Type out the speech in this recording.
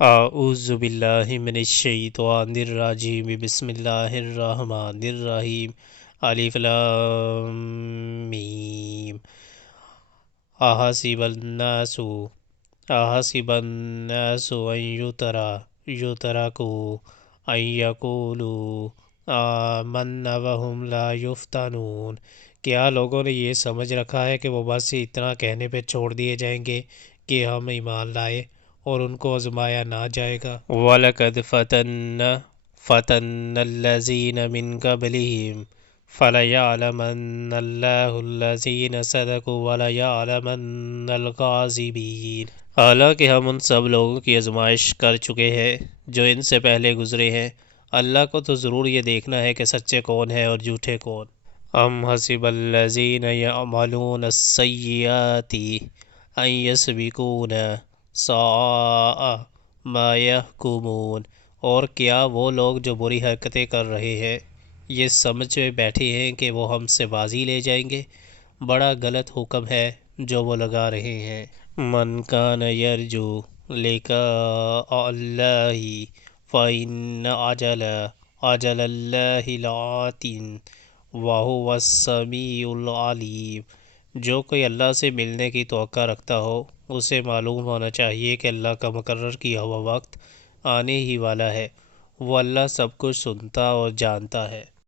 اعوذ باللہ من الشیطان الرجیم، بسم اللہ الرحمن الرحیم۔ الف لام میم۔ احسب الناس ان یترکوا ان یقولوا آمنا وهم لا یفتنون۔ کیا لوگوں نے یہ سمجھ رکھا ہے کہ وہ بس اتنا کہنے پہ چھوڑ دیے جائیں گے کہ ہم ایمان لائے اور ان کو آزمایا نہ جائے گا؟ وَلَقَدْ فَتَنَّا الَّذِينَ مِن قَبْلِهِمْ فَلَيَعْلَمَنَّ اللَّهُ الَّذِينَ صَدَقُوا وَلَيَعْلَمَنَّ الْكَاذِبِينَ۔ حالانکہ ہم ان سب لوگوں کی آزمائش کر چکے ہیں جو ان سے پہلے گزرے ہیں، اللہ کو تو ضرور یہ دیکھنا ہے کہ سچے کون ہیں اور جھوٹے کون۔ ام حسب الذین یعملون السیئات ان یسبقونا ساء ما یحکمون۔ اور کیا وہ لوگ جو بری حرکتیں کر رہے ہیں یہ سمجھ بیٹھے ہیں کہ وہ ہم سے بازی لے جائیں گے؟ بڑا غلط حکم ہے جو وہ لگا رہے ہیں۔ من کان یرجو لقاء اللہ فإن أجل اللہ لآت وہو السمیع العلیم۔ جو کوئی اللہ سے ملنے کی توقع رکھتا ہو اسے معلوم ہونا چاہیے کہ اللہ کا مقرر کیا ہوا وقت آنے ہی والا ہے، وہ اللہ سب کچھ سنتا اور جانتا ہے۔